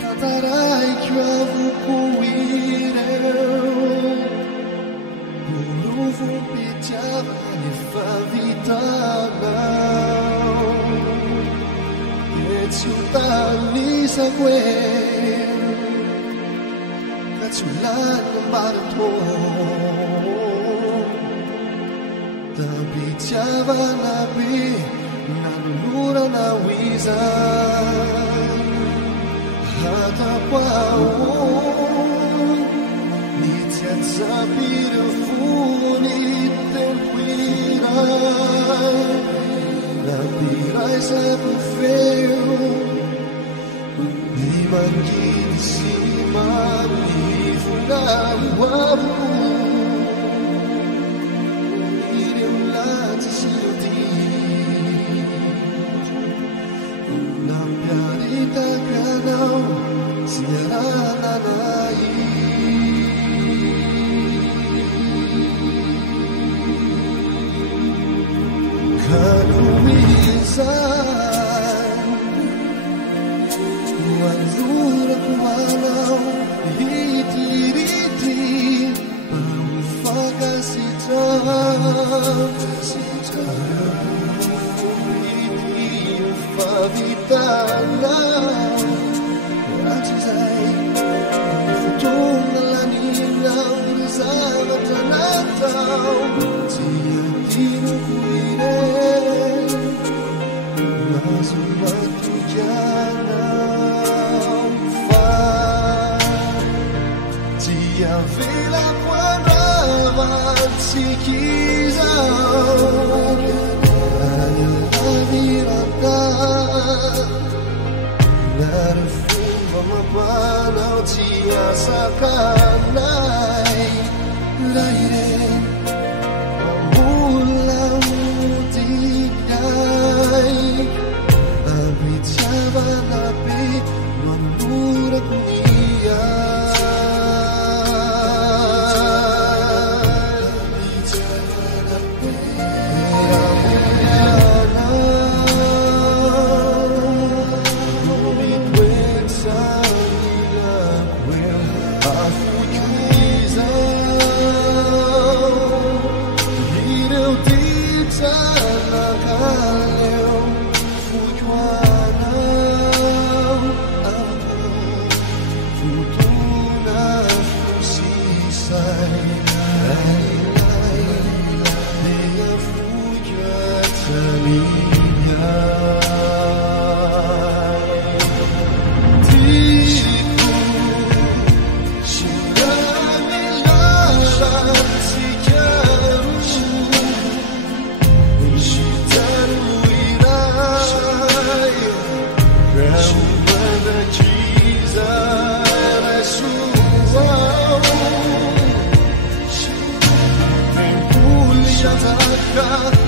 Tantarai que eu vukuireu Buluvu pijama ni favitanau Etsultani sa kwen Katsulan ng barato Tabi java nabi Nanulura na wizan Hatapawo Nitian sapir funit tempirai Napirai sa bufeo Limangin siman Ifunawabu Irium lan sa siludi Nampiarita kanau Siarananai Kanumisan Manzurat walau Hitiriti Pawifaka sita Fabitana Atizai Futung Alaninau Rizama Tanatau Tiatino Kuire Nazumatu Janau Fa Tia Vila Quadrava Tikizau Narfumba mapanaw tiya sa kanay Lahirin Pamulang tigay Abit siya malapit Mandurat niya God